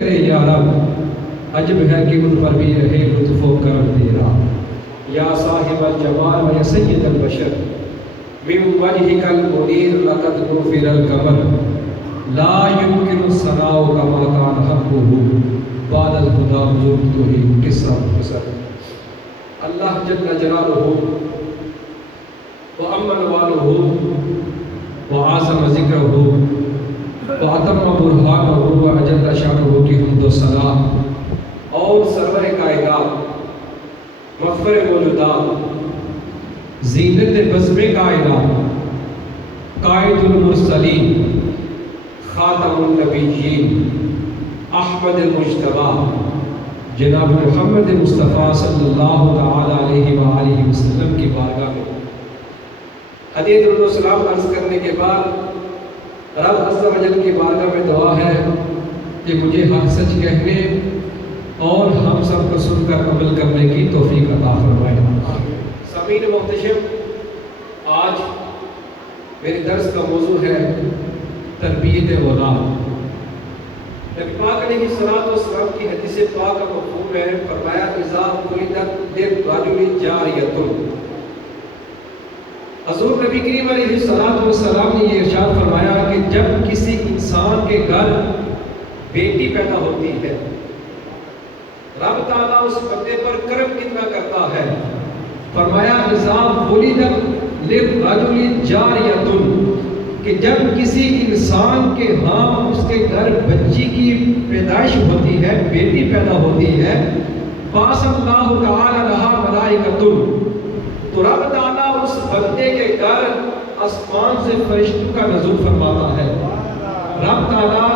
کرے یا رب، عجب ہے کہ ان پر بھی رہے لطف و کرم تیرا۔ یا صاحب الجمال و یا سید البشر، من وجهك المنیر لقد غفر القمر، لا يمكن الثناء كما كان حقه بعد الهدى زرته قصہ مختصر۔ اللہ جل جلالہ وامن والہ وعظم ذکرہ وعتم برہانہ وجل شانہ کی حمد و ثنا اور سرور کائنات، مغفر موجودات، زینت بزم کائنات، قائد المرسلین، خاتم النبیین، احمد المجتبی، جناب محمد مصطفیٰ صلی اللہ تعالی علیہ وآلہ وسلم کی بارگاہ میں حدیث درود و سلام عرض کرنے کے بعد رب عز و جل کی بارگاہ میں دعا ہے کہ مجھے حق سچ کہنے اور ہم سب کو سن کر عمل کرنے کی توفیق عطا فرمائے۔ سامعین محتشم، آج میرے درس کا موضوع ہے تربیت اولاد۔ نبی پاک علیہ السلام کی حدیث پاک کا مفہوم ہے، فرمایا اذا ولدت للرجل جاریۃ۔ حضور نبی کریم علیہ السلام نے یہ ارشاد فرمایا کہ جب کسی انسان کے گھر بیٹی پیدا ہوتی ہے، رب تعالیٰ اس بندے پر کرم کتنا کرتا ہے۔ فرمایا اذا ولدت للرجل جاریۃ، کہ جب کسی انسان کے ہاں اس کے گھر بچی کی پیدائش ہوتی ہے، بیٹی پیدا ہوتی ہے، بعث اللہ تعالی لہا ملائکۃ، تو رب تعالیٰ اس بندے کے گھر آسمان سے فرشتوں کا نزول فرماتا ہے۔ رب تعالیٰ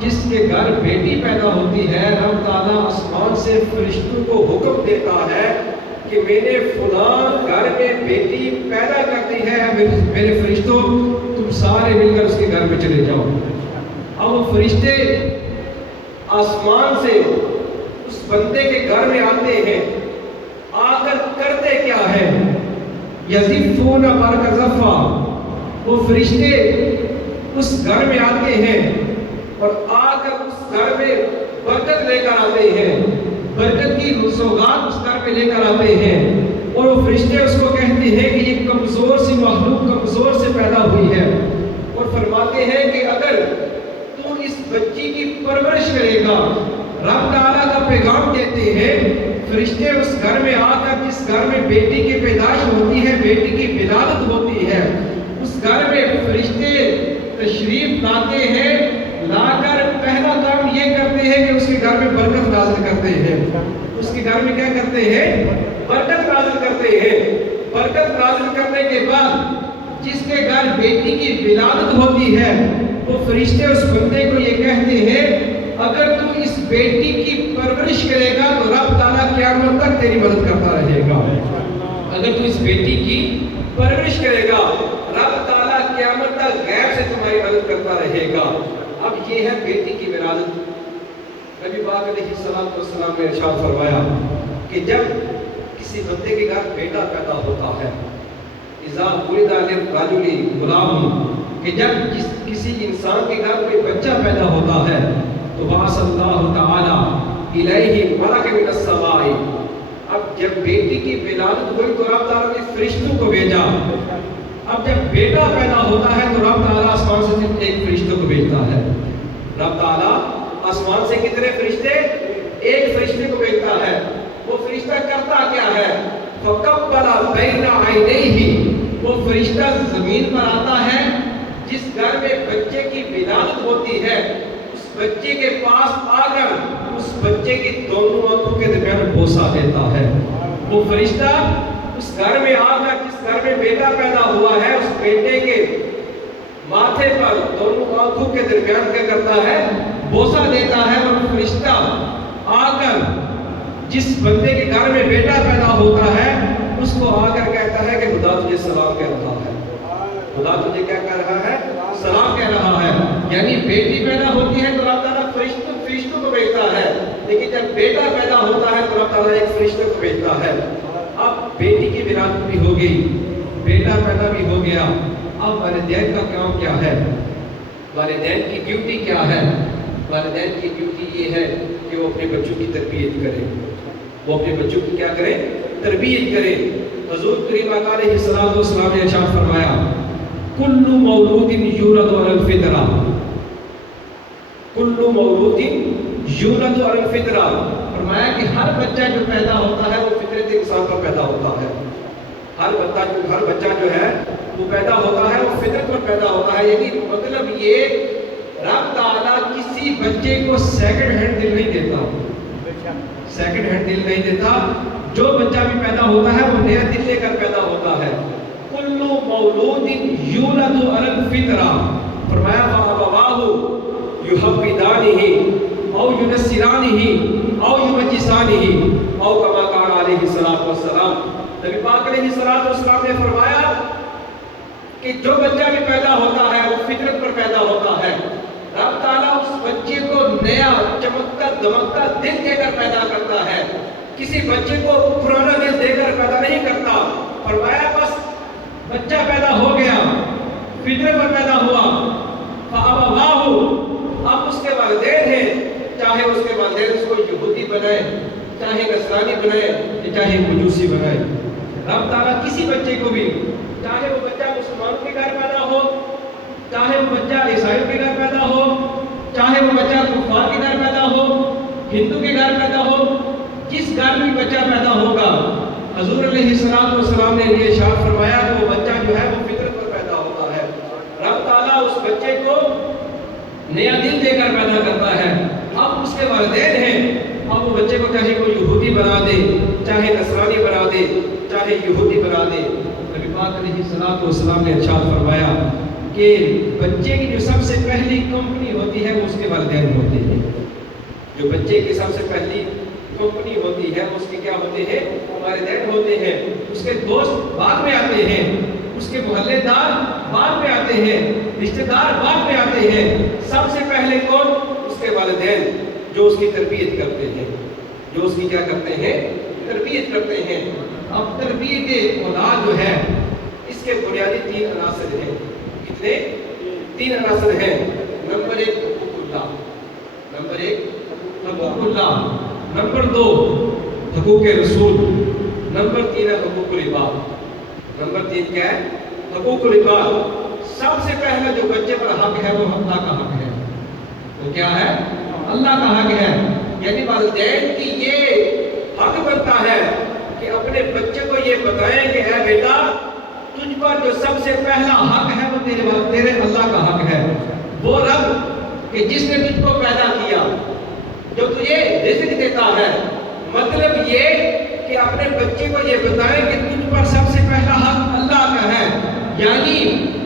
جس کے گھر بیٹی پیدا ہوتی ہے، رب تعالیٰ آسمان سے فرشتوں کو حکم دیتا ہے کہ میں نے فلاں گھر میں بیٹی پیدا کر دی ہے، میرے فرشتوں تم سارے مل کر اس کے گھر میں چلے جاؤ۔ اب وہ فرشتے آسمان سے اس بندے کے گھر میں آتے ہیں، آ کر کرتے کیا ہے؟ یزفون برق زفا، وہ فرشتے اس گھر میں آتے ہیں اور آ کر اس گھر میں برکت لے کر آتے ہیں، برکت کی سوغات اس گھر میں لے کر آتے ہیں، اور وہ فرشتے اس کو کہتے ہیں کہ یہ کمزور سی مخلوق کمزور سے پیدا ہوئی ہے، اور فرماتے ہیں کہ اگر تو اس بچی کی پرورش کرے گا، رب تعالیٰ کا پیغام دیتے ہیں۔ فرشتے اس گھر میں آ کر جس گھر میں بیٹی کی پیدائش ہوتی ہے، بیٹی کی ولادت ہوتی ہے، اس گھر میں فرشتے تشریف لاتے ہیں، لا کر پہلا کام یہ کرتے ہیں کہ اس کے گھر میں برکت نازل کرتے ہیں۔ اس کے گھر میں کیا کرتے ہیں؟ برکت نازل کرتے ہیں۔ برکت نازل کرنے کے بعد جس کے گھر بیٹی کی ولادت ہوتی ہے، وہ فرشتے اس بندے کو یہ کہتے ہیں اگر تو اس بیٹی کی پرورش کرے گا تو رب تعالیٰ قیامت تک تیری مدد کرتا رہے گا۔ اگر تو اس بیٹی کی پرورش کرے گا، رب تعالیٰ قیامت تک غیب سے تمہاری مدد کرتا رہے گا۔ اب یہ ہے بیٹی کی ولادت۔ نبی پاک علیہ السلام نے ارشاد فرمایا کہ جب کسی بندے کے گھر بیٹا پیدا ہوتا ہے، اذا ولد للرجل غلام، کہ جب کسی انسان کے گھر کوئی بچہ پیدا ہوتا ہے، تو بعث اللہ تعالی الیہ ملک من السماء، اب جب بیٹی کی ولادت ہوئی تو رب تعالیٰ نے فرشتوں کو بھیجا۔ اب جب بیٹا پیدا ہوتا ہے تو رب تعالیٰ آسمان سے صرف ایک فرشتوں کو بھیجتا ہے۔ رب تعالیٰ آسمان سے کتنے فرشتے؟ ایک فرشتے کو بھیجتا ہے۔ وہ فرشتہ کرتا کیا ہے؟ فَقَبَّلَ بَيْنَ عَيْنَيْهِ، وہ فرشتہ زمین پر آتا ہے، جس گھر میں بچے کی ولادت ہوتی ہے، اس بچے کے پاس آ کر اس بچے کی دونوں آنکھوں کے درمیان بوسہ دیتا ہے۔ وہ فرشتہ اس گھر میں آ کر جس گھر میں بیٹا پیدا ہوا ہے، اس بیٹے کے ماتھے پر دونوں آنکھوں کے درمیان کیا کرتا ہے؟ بوسہ دیتا ہے۔ اور فرشتہ آ کر جس بندے کے گھر میں بیٹا پیدا ہوتا ہے، اس کو آ کر کہتا ہے کہ خدا تجھے سلام کہہ رہا ہے، خدا تجھے کیا کہہ رہا ہے؟ سلام کہہ رہا ہے۔ یعنی بیٹی پیدا ہوتی ہے تو اللہ تعالیٰ فرشتوں کو بھیجتا ہے، لیکن جب بیٹا پیدا ہوتا ہے تو اللہ تعالیٰ ایک فرشتے کو بھیجتا ہے۔ اب بیٹی کی ولادت بھی ہو گئی، بیٹا پیدا بھی ہو گیا، اب والدین کا کام کیا ہے؟ والدین کی ڈیوٹی کیا ہے؟ والدین کی ڈیوٹی یہ ہے کہ وہ اپنے بچوں کی تربیت کریں، وہ اپنے بچوں کی کیا کریں؟ تربیت کریں۔ حضور کریم آقا علیہ السلام نے ارشاد فرمایا کل مولود یولد علی الفطرہ، کل مولود یولد علی الفطرہ، فرمایا کہ ہر بچہ جو پیدا ہوتا ہے وہ فطرت انسان پر پیدا ہوتا ہے۔ ہر بچہ جو ہے وہ پیدا ہوتا ہے وہ فطرت پر پیدا ہوتا ہے، یعنی مطلب یہ رب تعالیٰ کسی بچے کو سیکنڈ ہینڈ دل نہیں دیتا، سیکنڈ ہینڈ دل نہیں دیتا۔ جو بچہ بھی پیدا ہوتا ہے وہ نیا دل لے کر پیدا ہوتا ہے۔ کل مولود یولد علی الفطرہ، فرمایا فَأَبَوَاهُ يُحَوِّدَانِهِ أَوْ يُنَصِّرَانِهِ أَوْ يُمَجِّسَانِهِ أَوْ كَمَا قَالَ عَلَيْهِ الصَّلَاةُ وَالسَّلَامُ۔ نبی پاک علیہ السلام نے فرمایا کہ جو بچہ بھی پیدا ہوتا ہے وہ فطرت پر پیدا ہوتا ہے۔ رب تعالیٰ اس بچے کو نیا چمکتا دمکتا دل دے کر پیدا کرتا ہے، کسی بچے کو پرانا دل دے کر پیدا نہیں کرتا۔ فرمایا بس بچہ پیدا ہو گیا، فطرت پر پیدا ہوا، فَأَبَوَاهُ، اب اس کے والدین ہیں، چاہے اس کے والدین اس کو یہودی بنائے، چاہے نصرانی بنائے، چاہے مجوسی بنائے، رب تعالیٰ کسی بچے کو بھی، چاہے وہ بچہ مسلمانوں کے گھر پیدا ہو، چاہے وہ بچہ عیسائیوں کے گھر پیدا ہو، چاہے وہ بچہ کفار کے گھر پیدا ہو، ہندو کے گھر پیدا ہو، جس گھر میں بچہ پیدا ہوگا، حضور علیہ السلام نے یہ ارشاد فرمایا کہ وہ بچہ جو ہے وہ فطرت پر پیدا ہوتا ہے۔ رب تعالیٰ اس بچے کو نیا دل دے کر پیدا کرتا ہے۔ اب اس کے والدین ہیں، اب وہ بچے کو چاہے کوئی یہودی بنا دے، چاہے نصرانی بنا دے، چاہے یہودی بنا دے۔ نبی پاک علیہ السلام نے ارشاد فرمایا کہ بچے کی جو سب سے پہلی کمپنی ہوتی ہے وہ اس کے والدین ہوتے ہیں۔ جو بچے کی سب سے پہلی کمپنی ہوتی ہے اس کے کیا ہوتے ہیں؟ والدین ہوتے ہیں۔ اس کے دوست بعد میں آتے ہیں، اس کے محلے دار بعد میں آتے ہیں، رشتہ دار بعد میں آتے ہیں۔ سب سے پہلے کون؟ اس کے والدین، جو اس کی تربیت کرتے ہیں، جو اس کی کیا کرتے ہیں؟ تربیت کرتے ہیں۔ اب تربیت اولاد جو ہے اس کے بنیادی 3 عناصر ہیں۔ کتنے؟ 3 عناصر ہیں۔ نمبر 1 حقوق اللہ، نمبر 1 حقوق اللہ، نمبر 2 حقوق رسول، نمبر 3 حقوق العباد۔ نمبر 3 کیا ہے؟ حقوق العباد۔ سب سے پہلا جو بچے پر حق ہے وہ اللہ کا حق ہے۔ وہ کیا ہے؟ اللہ کا حق ہے۔ یعنی والدین کی یہ حق بنتا ہے کہ اپنے بچے کو یہ بتائیں کہ اے بیٹا تجھ پر جو سب سے پہلا حق ہے وہ تیرے اللہ کا حق ہے۔ وہ رب کہ جس نے تجھ کو پیدا کیا، جو تجھے رزق دیتا ہے، مطلب یہ کہ اپنے بچے کو یہ بتائیں کہ تجھ پر سب سے پہلا حق اللہ کا ہے۔ یعنی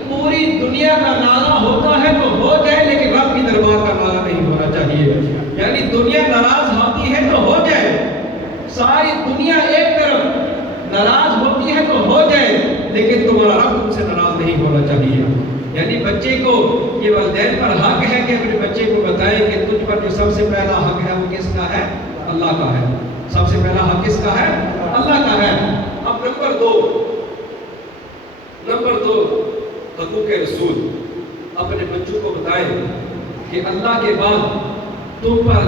پوری دنیا کا نعرہ ہوتا ہے تو ہو جائے، لیکن رب کی دربار کا نعرہ نہیں ہونا چاہیے۔ یعنی دنیا ناراض ہوتی ہے تو ہو جائے، ساری دنیا ایک طرف ناراض ہوتی ہے تو ہو جائے، لیکن تمہارا رب تم سے ناراض نہیں ہونا چاہیے۔ یعنی بچے کو یہ والدین پر حق ہے کہ اپنے بچے کو بتائیں کہ تجھ پر جو سب سے پہلا حق ہے وہ کس کا ہے؟ اللہ کا ہے۔ سب سے پہلا حق کس کا ہے؟ اللہ کا ہے۔ اب نمبر 2 حقوق رسول۔ اپنے بچوں کو بتائیں کہ اللہ کے بعد تم پر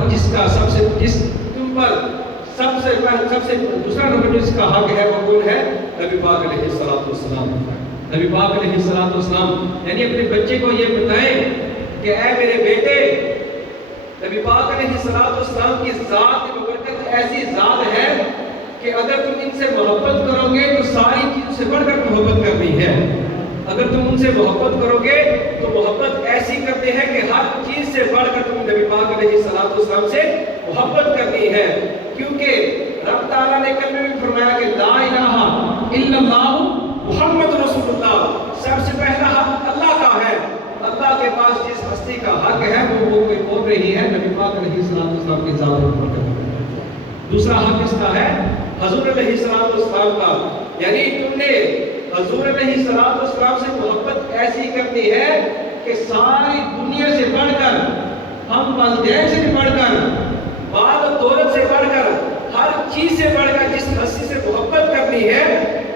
دوسرا نمبر جس کا حق ہے وہ کون ہے؟ نبی پاک علیہ السلام۔ نبی پاک علیہ السلام یعنی اپنے بچے کو یہ بتائیں کہ اے میرے بیٹے، نبی پاک علیہ السلام کی ذات مبارکت ایسی ذات ہے کہ اگر تم ان سے محبت کرو گے تو ساری چیزوں سے بڑھ کر محبت کرنی ہے۔ اگر تم ان سے محبت کرو گے تو محبت ایسی کرتے ہیں کہ ہر چیز سے بڑھ کر تم نبی پاک علیہ السلام سے محبت کرنی ہے، کیونکہ رب تعالیٰ نے کلمے میں فرمایا کہ لا الہ الا اللہ محمد رسول اللہ۔ سب سے پہلا حق اللہ کا ہے۔ اللہ کے پاس جس ہستی کا حق ہے وہ کوئی اور نہیں ہے، نبی پاک علیہ السلام کی ذات پر ہے۔ دوسرا حق اس کا ہے حضور علیہ السلام کا، یعنی تم نے حضور علیہ السلام سے محبت ایسی کرنی ہے کہ ساری دنیا سے بڑھ کر، ہم والدین سے بھی بڑھ کر، مال و دولت سے بڑھ کر، ہر چیز سے بڑھ کر جس ہستی سے محبت کرنی ہے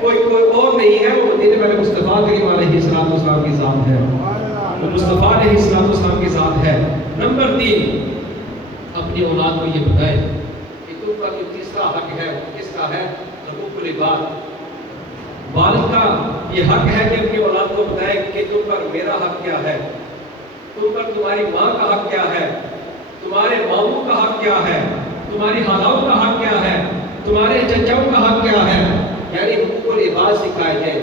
کوئی اور نہیں ہے، وہ مدینے والے مصطفیٰ کریم علیہ السلام کی ذات ہے۔ وہ مصطفیٰ علیہ السلام کی ذات ہے۔ نمبر 3، اپنی اولاد کو یہ بتائیں کہ تم کا جو تیسرا حق ہے وہ کس کا ہے؟ حقوق العباد، والد کا یہ حق ہے کہ اپنی اولاد کو بتائیں کہ تم پر میرا حق کیا ہے، تم پر تمہاری ماں کا حق کیا ہے، تمہارے ماموں کا حق کیا ہے، تمہاری خالاؤں کا حق کیا ہے، تمہارے چچاؤں کا حق کیا ہے، یعنی حقوق العباد سکھائے ہیں۔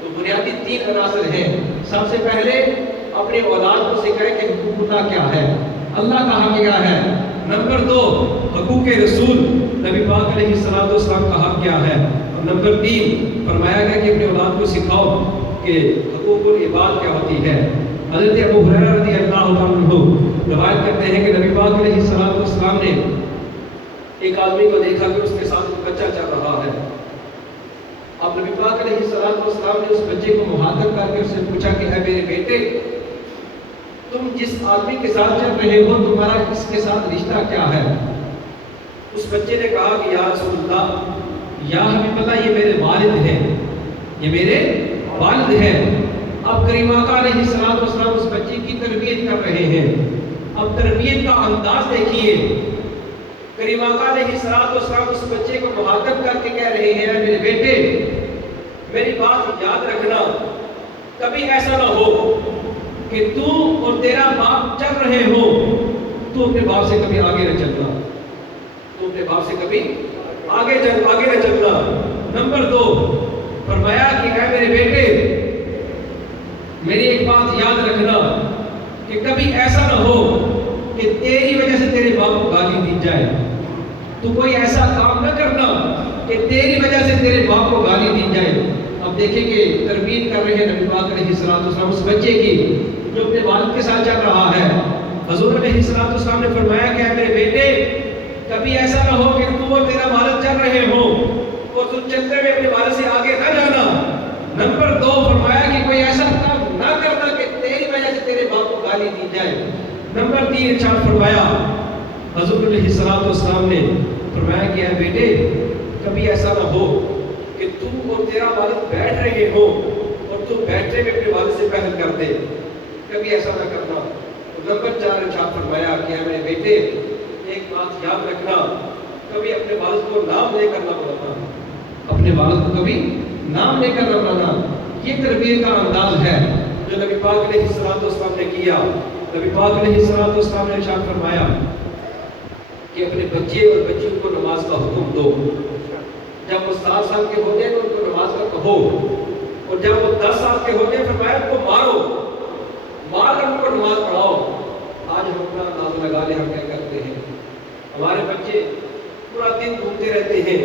تو بنیادی 3 عناصر ہیں۔ سب سے پہلے اپنی اولاد کو سکھائیں کہ حقوق اللہ کیا ہے، اللہ کا حق کیا ہے۔ نمبر 2، حقوق رسول نبی پاک علیہ السلام کا حق کیا ہے۔ اور نمبر 3 فرمایا گیا کہ اپنی اولاد کو سکھاؤ کہ حقوق العباد کیا ہوتی ہے۔ حضرت ابو ہریرہ رضی اللہ تعالیٰ عنہ روایت کرتے ہیں کہ نبی پاک علیہ السلام نے ایک آدمی کو دیکھا کہ اس کے ساتھ ایک بچہ چل رہا ہے۔ اب نبی پاک علیہ السلام نے اس بچے کو مخاطب کر کے اس سے پوچھا کہ اے میرے بیٹے، تم جس آدمی کے ساتھ چل رہے ہو تمہارا اس کے ساتھ رشتہ کیا ہے؟ اس بچے نے کہا کہ یا رسول اللہ، یا حبیب اللہ، یہ میرے والد ہیں، یہ میرے والد ہیں۔ اب کریم آقا علیہ السلام اس بچے کی تربیت کر رہے ہیں۔ اب تربیت کا انداز دیکھیے، کریم آقا علیہ السلام اس بچے کو مخاطب کر کے کہہ رہے ہیں، میرے بیٹے میری بات یاد رکھنا، کبھی ایسا نہ ہو کہ تو اور تیرا باپ چل رہے ہو تو اپنے باپ سے کبھی آگے نہ چلنا، تو اپنے باپ سے کبھی آگے نہ چلنا۔ نمبر 2 فرمایا کہ اے میرے بیٹے میری ایک بات یاد رکھنا کہ کبھی ایسا نہ ہو کہ تیری وجہ سے تیرے باپ کو گالی دی جائے، تو کوئی ایسا کام نہ کرنا کہ تیری وجہ سے تیرے باپ کو گالی دی جائے۔ اب دیکھیں کہ تربیت کر رہے ہیں نبی پاک علیہ السلام اس بچے کی جو اپنے والد کے ساتھ چل رہا ہے۔ حضور علیہ السلام نے فرمایا کہ اے میرے بیٹے کبھی ایسا نہ ہو کہ تو اور تیرا والد چل رہے ہو اور تو چلتے میں اپنے والد سے آگے نہ جانا۔ نمبر 2 فرمایا کہ کوئی ایسا کام نہ کرنا کہ تیری وجہ سے تیرے باپ کو گالی دی جائے۔ نمبر 3 ارشاد فرمایا حضور علیہ السلام نے فرمایا کہ اے بیٹے کبھی ایسا نہ ہو کہ تم اور تیرا والد بیٹھ رہے ہو اور تم بیٹھنے میں اپنے والد سے پہل کر دے، کبھی ایسا نہ کرنا۔ نمبر 4 ارشاد فرمایا کہ اے میرے بیٹے ایک بات یاد رکھنا، کبھی اپنے والد کو نام لے کر نہ بلانا، اپنے والد کو کبھی نام لے کر نہ بلانا۔ یہ تربیت کا انداز ہے جو نبی پاک علیہ السلام نے کیا۔ نبی پاک علیہ السلام نے ارشاد فرمایا کہ اپنے بچے اور بچیوں کو نماز کا حکم دو، جب وہ 7 سال کے ہوتے ہیں تو ان کو نماز کا کہو، اور جب وہ 10 سال کے ہوتے ہیں فرمایا ان کو مار کر ان کو نماز پڑھاؤ۔ آج ہم اپنا اندازہ لگا لیں ہم کیا کرتے ہیں، ہمارے بچے پورا دن گھومتے رہتے ہیں،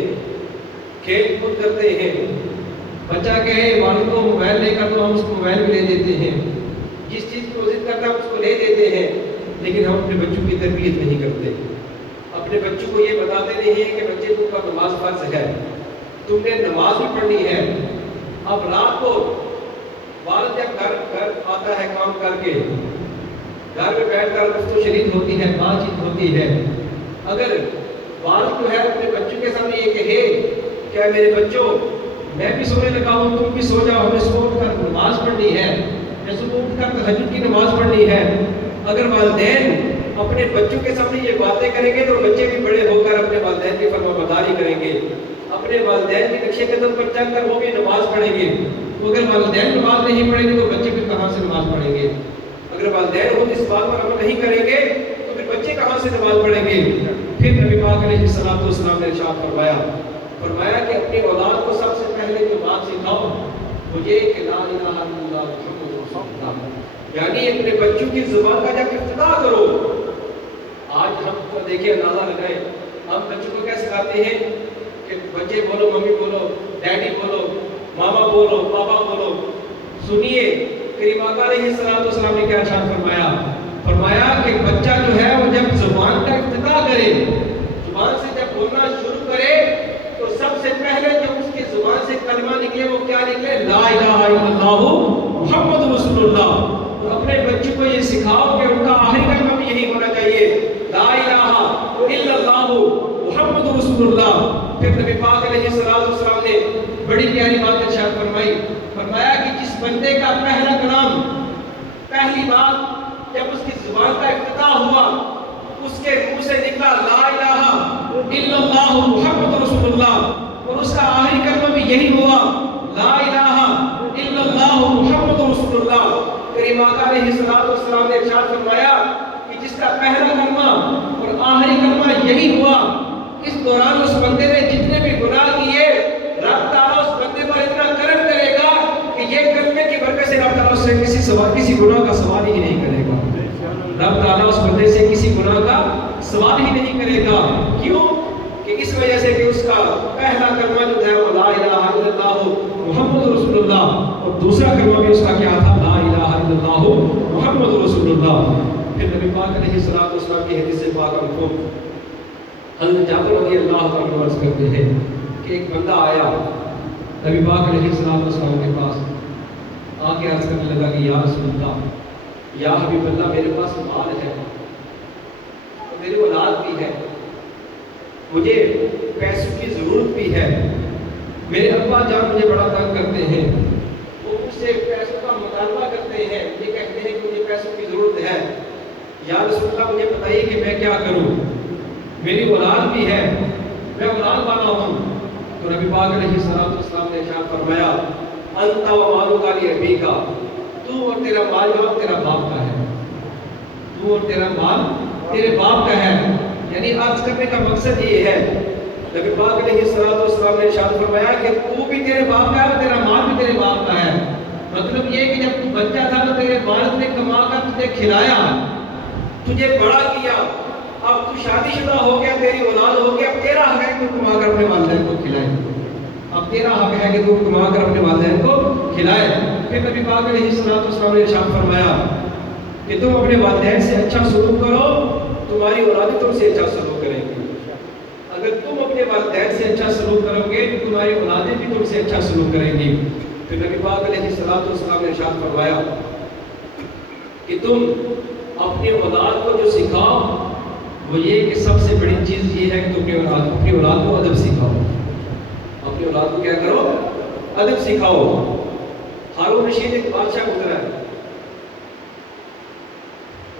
کھیل کود کرتے ہیں، بچہ کہے والد کو موبائل لے کر تو ہم اس کو موبائل بھی لے دیتے ہیں، جس چیز کو ضد کرتا ہے اس کو لے دیتے ہیں، لیکن ہم اپنے بچوں کی تربیت نہیں کرتے، اپنے بچوں کو یہ بتاتے نہیں ہیں کہ بچے تم کا نماز فرض ہے، تم نے نماز بھی پڑھنی ہے۔ اب رات کو والد جب گھر آتا ہے کام کر کے، گھر میں بیٹھ کر گفتگو و شنید ہوتی ہے، بات چیت ہوتی ہے، اگر والد جو ہے اپنے بچوں کے سامنے یہ کہے کہ اے میرے بچوں میں بھی سونے لگا ہوں تم بھی سو جاؤ، ہمیں صبح اٹھ کر نماز پڑھنی ہے، یا صبح اٹھ کر تہجد کی نماز پڑھنی ہے، اگر والدین اپنے بچوں کے سامنے یہ باتیں کریں گے تو بچے بھی بڑے ہو کر اپنے والدین کی فرمانبرداری کریں گے، اپنے والدین کے نقشے قدم پر چل کر وہ بھی نماز پڑھیں گے۔ تو اگر والدین نماز نہیں پڑھیں گے تو بچے بھی کہاں سے نماز پڑھیں گے؟ اگر والدین خود اس بات پر عمل نہیں کریں گے تو پھر بچے کہاں سے نماز پڑھیں گے؟ پھر نبی پاک علیہ السلام نے ارشاد فرمایا کہ اپنی اولاد کو سب سے پہلے جو بات سکھاؤ وہ یہ کہ لا الہ الا اللہ محمد رسول اللہ، یعنی اپنے بچوں کی زبان کا جب افتتاح کرو۔ آج ہم کو دیکھیں، اندازہ لگائیں، ہم بچوں کو کیا سکھاتے ہیں کہ بچے بولو ممی بولو، ڈیڈی بولو، ماما بولو، پاپا بولو۔ سنیے کریم آقا علیہ السلام نے کیا ارشاد فرمایا کہ بچہ جو ہے وہ جب زبان کا افتتاح کرے، زبان سے جب بولنا شروع کرے تو سب سے پہلے جو اس کی زبان سے کلمہ نکلے وہ کیا نکلے؟ لا الہ الا اللہ محمد رسول اللہ۔ تو اپنے بچوں کو یہ سکھاؤ کہ ان کا آخری کلمہ بھی یہی ہونا چاہیے، لا الہ الا اللہ محمد رسول اللہ۔ پھر نبی پاک علیہ السلام نے بڑی پیاری بات ارشاد فرمایا کہ جس بندے کا پہلا کلام، پہلی بات جب اس کی زبان زبان کا افتتاح ہوا اس کے منہ سے نکلا لا الہ الا اللہ محمد رسول اللہ، اور اس کا آخری کلمہ بھی یہی ہوا لا الہ الا اللہ محمد رسول اللہ۔ کریم آقا علیہ السلام نے ارشاد فرمایا کہ جس کا پہلا کلمہ اور آخری کلمہ یہی ہوا، اس دوران اس بندے نے جتنے بھی گناہ کیے رب تعالیٰ اس بندے پر اتنا کرم کرے گا کہ یہ کلمے کی برکت سے رب تعالیٰ اس سے کسی گناہ کا سوال ہی نہیں کرے گا۔ رب تعالیٰ اس بندے سے کسی گناہ کا سوال ہی نہیں کرے گا۔ کیوں؟ کہ اس وجہ سے کہ اس کا پہلا کلمہ جو ہے وہ لا الہ الا اللہ محمد رسول اللہ، اور دوسرا کلمہ بھی اس کا کیا تھا؟ لا الہ الا اللہ محمد رسول اللہ۔ پھر نبی پاک علیہ السلام کی حدیث پاک ہم کو حضرت جابر رضی اللہ عنہ عرض کرتے ہیں کہ ایک بندہ آیا نبی پاک علیہ السلام کے پاس، آ کے عرض کرنے لگا کہ یا رسول اللہ، یا حبیب اللہ، میرے پاس مال ہے، میری اولاد بھی ہے، مجھے پیسوں کی ضرورت بھی ہے، میرے ابا جان مجھے بڑا تنگ کرتے ہیں، وہ مجھ سے پیسوں کا مطالبہ کرتے ہیں، مجھے کہتے ہیں کہ مجھے پیسوں کی ضرورت ہے، یا رسول اللہ مجھے بتائیے کہ میں کیا کروں، میری اولاد بھی ہے، میں اولاد والا ہوں۔ تو نبی پاک علیہ السلام نے ارشاد فرمایا انت و مالک لابیک، تو اور تیرا مال جو تیرا باپ کا ہے، تو اور تیرا مال تیرے باپ کا ہے۔ یعنی عرض کرنے کا مقصد یہ ہے، نبی پاک علیہ السلام نے ارشاد فرمایا کہ تو بھی تیرے باپ کا ہے اور تیرا مال بھی تیرے باپ کا ہے۔ مطلب یہ کہ جب تو بچہ تھا تو تیرے والد نے کما کر تجھے کھلایا، تجھے بڑا کیا، اب تو شادی شدہ ہو گیا، تیری اولاد ہو گیا، اب تیرا حق ہے کہ تو کما کر اپنے والدین کو کھلائے، اب تیرا حق ہے کہ تو کما کر اپنے والدین کو کھلائے۔ پھر نبی پاک علیہ السلام نے ارشاد فرمایا کہ تم اپنے والدین سے اچھا سلوک کرو، تمہاری اولادیں تم سے اچھا سلوک کریں گی۔ اگر تم اپنے والدین سے اچھا سلوک کرو گے تو تمہاری اولادیں بھی تم سے اچھا سلوک کریں گی۔ پھر نبی پاک علیہ السلام نے ارشاد فرمایا کہ تم اپنی اولاد کو جو سکھاؤ وہ یہ کہ سب سے بڑی چیز یہ ہے کہ تم اپنی اولاد کو ادب سکھاؤ، اپنی اولاد کو کیا کرو؟ ادب سکھاؤ۔ ہارون رشید ایک بادشاہ گزرا ہے،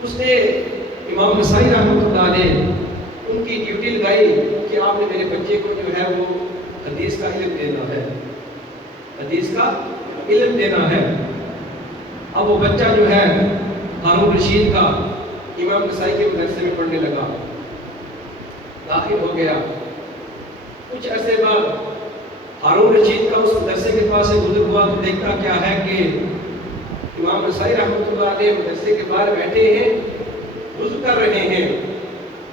اس نے امام نسائی رحمۃ اللہ علیہ ان کی ڈیوٹی لگائی کہ آپ نے میرے بچے کو جو ہے وہ حدیث کا علم دینا ہے، حدیث کا علم دینا ہے۔ اب وہ بچہ جو ہے ہارون رشید کا امام نسائی کے مدرسے میں پڑھنے لگا، داخل ہو گیا۔ کچھ عرصے بعد ہارون رشید کا اس مدرسے کے پاس سے گزر ہوا تو دیکھتا کیا ہے کہ امام نسائی رحمۃ اللہ علیہ مدرسے کے باہر بیٹھے ہیں، وضو کر رہے ہیں،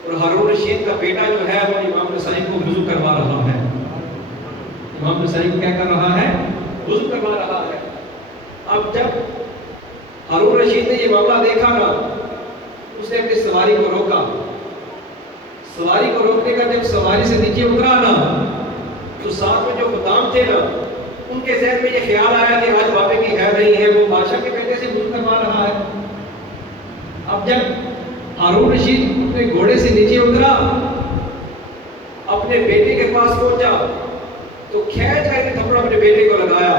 اور ہارون رشید کا بیٹا جو ہے وہ امام نسائی کو وضو کروا رہا ہے، امام نسائی کو کیا کر رہا ہے؟ وضو کروا رہا ہے۔ اب جب ہارون رشید نے یہ معاملہ دیکھا نا، اس نے اپنی سواری کو روکا، سواری کو روکنے کا جب سواری سے نیچے اترا نا تو ساتھ میں جو خدام تھے نا ان کے ذہن میں یہ خیال آیا کہ آج بابے کی خیر نہیں ہے، وہ بادشاہ کے بیٹے سے وضو کروا رہا ہے۔ اب جب ہارون رشید اپنے گھوڑے سے نیچے اترا، اپنے بیٹے کے پاس پہنچا تو کھینچ کر کے تھپڑ اپنے بیٹے کو لگایا۔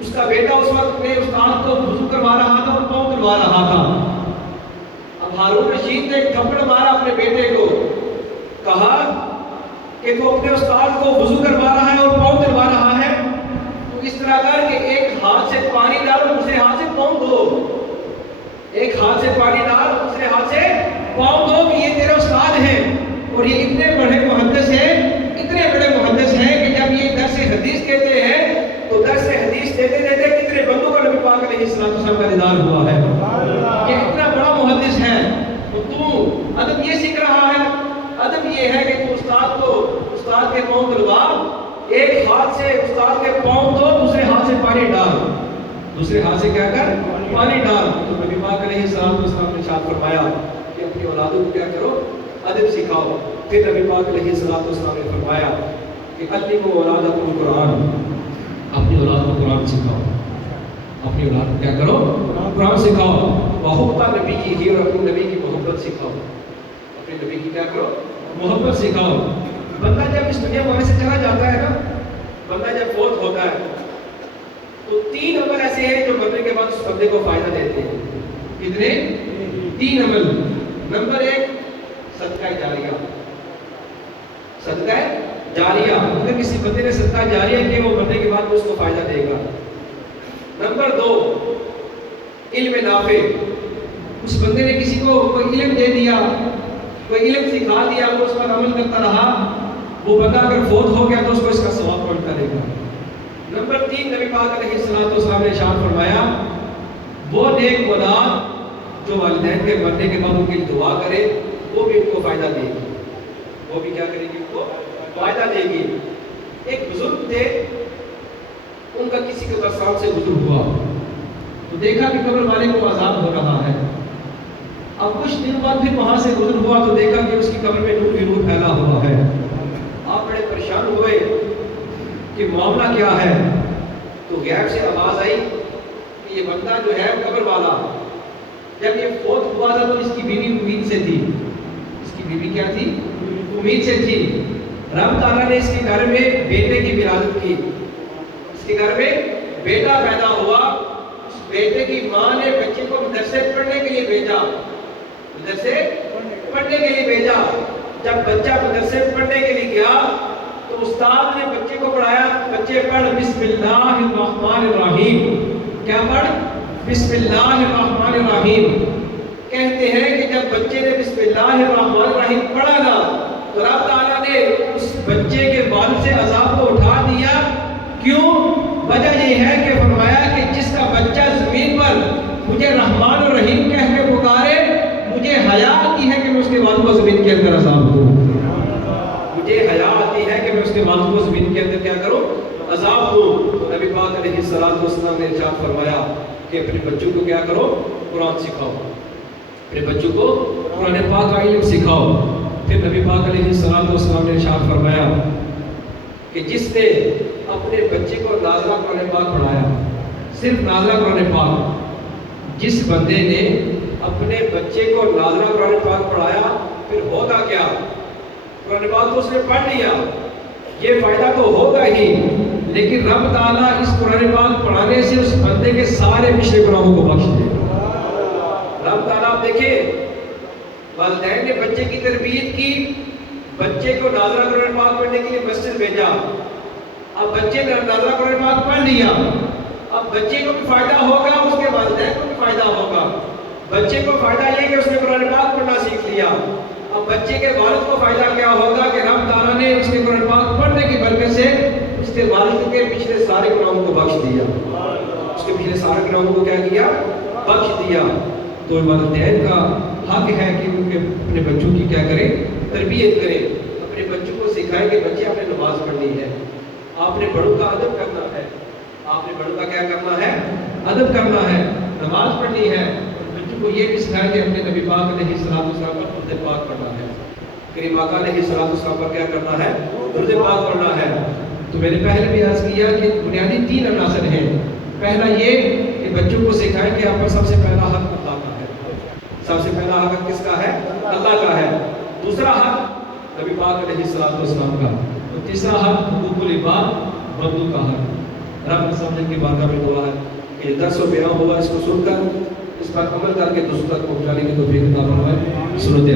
اس کا بیٹا اس وقت اپنے استاد کو وضو کروا رہا تھا اور پاؤں دلوا رہا تھا۔ اب ہارون رشید نے تھپڑ مارا اپنے بیٹے کو، کہا کہ تو اپنے استاد کو وضو کروا رہا ہے اور پاؤں دلوا رہا ہے، تو اس طرح کر کہ ایک ہاتھ سے پانی ڈال اور دوسرے ہاتھ سے پاؤں دھو، ایک ہاتھ سے پانی ڈال اور دوسرے ہاتھ سے پاؤں دھو، کہ یہ تیرے استاد ہیں اور یہ اتنے بڑے محدث ہیں، اتنے بڑے محدث ہیں کہ جب یہ درس حدیث دیتے ہیں تو درس حدیث دیتے دیتے کتنے بندوں کا نبی پاک علیہ السلام کا دیدار ہوا ہے، کہ اتنا بڑا محدث ہے، تو ادب یہ سیکھ رہا ہے۔ ادب یہ ہے کہ تو استاد کے پاؤں دلوا، ایک ہاتھ سے استاد کے پاؤں دھو، دوسرے ہاتھ سے پانی ڈال، دوسرے ہاتھ سے کیا کر؟ پانی ڈال۔ تو نبی پاک علیہ السلام نے ارشاد فرمایا کہ اپنی اولادوں کو کیا کرو؟ ادب سکھاؤ۔ پھر نبی پاک علیہ السلام نے فرمایا کہ علموا اولادکم القرآن، اپنی اولاد کو قرآن سکھاؤ، اپنی اولاد کو کیا کرو؟ قرآن سکھاؤ۔ وحب نبی ہی، اور اپنے نبی کی محبت سکھاؤ، اپنے نبی کی کیا کرو؟ محبت سکھاؤ۔ بندہ جب اس دنیا میں سے چلا جاتا ہے نا، بندہ جب فوت ہوتا ہے تو 3 عمل ایسے ہیں جو مرنے کے بعد اس بندے کو فائدہ دیتے ہیں، کتنے؟ 3 عمل. نمبر 1 صدقہ جاریہ. صدقہ جاریہ، اگر کسی بندے نے صدقہ جاریہ کیا وہ مرنے کے بعد اس کو فائدہ دے گا. نمبر 2 علم نافع. اس بندے نے کسی کو کوئی علم دے دیا، کوئی علم سکھا دیا، وہ اس پر عمل کرتا رہا، وہ بندہ اگر فوت ہو گیا تو اس کو اس کا ثواب پہنچتا رہے گا. نمبر 3 نبی پاک علیہ السلام نے ارشاد فرمایا وہ نیک اولاد جو والدین کے مرنے کے بعد ان کے لیے دعا کرے وہ بھی ان کو فائدہ دے گی. وہ بھی کیا کرے گی؟ ان کو فائدہ دے گی. ایک بزرگ تھے، ان کا کسی کے قبرستان سے گزر ہوا تو دیکھا کہ قبر والے کو عذاب ہو رہا ہے. اب کچھ دن بعد پھر وہاں سے گزر ہوا تو دیکھا کہ اس کی قبر میں نور ہی نور پھیلا ہوا ہے. آپ بڑے پریشان ہوئے کہ معاملہ کیا ہے. تو غیب سے آواز آئی کہ یہ بندہ جو ہے قبر والا جب یہ فوت ہوا تھا تو اس کی بیوی امید سے تھی. اس کی بیوی کیا تھی؟ امید سے تھی. رب تعالیٰ نے اس کے گھر میں بیٹے کی ولادت کی. اس کے گھر میں بیٹا پیدا ہوا. اس بیٹے کی ماں نے بچے کو مدرسے پڑھنے کے لیے بھیجا. مدرسے پڑھنے کے لیے بھیجا. جب بچہ مدرسے پڑھنے کے لیے گیا تو استاد نے بچے کو پڑھایا. بچے پڑھ بسم اللہ الرحمن الرحیم. کیا پڑھ؟ بسم اللہ الرحمن الرحیم. کہتے ہیں کہ جب بچے نے بسم اللہ الرحمن الرحیم پڑھا نا تو رب تعالیٰ نے اس بچے کے والد سے عذاب کو اٹھا دیا. کیوں؟ وجہ یہ ہے کہ فرمایا کہ جس کا بچہ زمین پر مجھے رحمان اور رحیم کہہ کے پکارے مجھے حیا آتی ہے کہ میں اس کے والد کو زمین کے اندر عذاب دوں. مجھے حیا آتی ہے کہ میں اس کے والد کو زمین کے اندر کیا کروں؟ عذاب دوں. تو نبی پاک علیہ السلام نے ارشاد فرمایا کہ اپنے بچوں کو کیا کرو؟ قرآن سکھاؤ. اپنے بچوں کو قرآن پاک کا علم سکھاؤ. پھر نبی پاک علیہ السلام نے ارشاد فرمایا کہ جس نے اپنے بچے کو نازلہ قرآن پاک پڑھایا، صرف نازلہ قرآن پاک، جس بندے نے اپنے بچے کو نازلہ قرآن پاک پڑھایا پھر ہوگا کیا؟ قرآن پاک تو اس نے پڑھ لیا، یہ فائدہ تو ہوگا ہی، لیکن رب تعالیٰ اس قرآن پاک پڑھانے سے اس بندے کے سارے پچھلے گناہوں کو بخش دے گا. رب تعالیٰ آپ دیکھیں والدین نے بچے کی تربیت کی، بچے کو نازلہ قرآن پاک پڑھنے کے لیے مسجد بھیجا. اب بچے نے نازلہ قرآن پاک پڑھ لیا، اب بچے کو بھی فائدہ ہوگا، اس کے والدین کو بھی فائدہ ہوگا. بچے کو فائدہ یہ کہ اس نے قرآن پاک پڑھنا سیکھ لیا. اب بچے کے والد کو فائدہ کیا ہوگا کہ رب تعالیٰ نے اس کے قرآن پاک پڑھنے کی برکت سے اس کے والد کے پچھلے سارے گناہوں کو بخش دیا. اس کے پچھلے سارے گناہوں کو کیا کیا؟ بخش دیا. تو والدین کا حق ہے کہ ان کے اپنے بچوں کی کیا کریں؟ تربیت کریں. اپنے بچوں کو سکھائیں کہ بچے آپ نے نماز پڑھنی ہے، آپ نے بڑوں کا ادب کرنا ہے. آپ نے بڑوں کا کیا کرنا ہے؟ ادب کرنا ہے، نماز پڑھنی ہے. بچوں کو یہ بھی سکھائیں کہ اپنے نبی پاک علیہ السلام پر درود پاک پڑھنا ہے، کریم آقا علیہ السلام پر کیا کرنا ہے؟ درود پاک پڑھنا ہے. تو میں نے پہلے بھی عرض کیا کہ بنیادی 3 عناصر ہیں. پہلا یہ کہ بچوں کو سکھائیں کہ آپ پر سب سے پہلا حق اللہ کا ہے. سب سے پہلا حق کس کا ہے؟ اللہ کا ہے. دوسرا حق نبی پاک علیہ السلام کا. اور تیسرا حق حقوق العباد، بندوں کا حق. رب سمجھنے کی بارگاہ میں دعا ہے کہ یہ درس و بیان ہوا اس کو سن کر اس پر عمل کر کے دوسروں تک پہنچانے کی توفیق عطا فرمائے. سنتے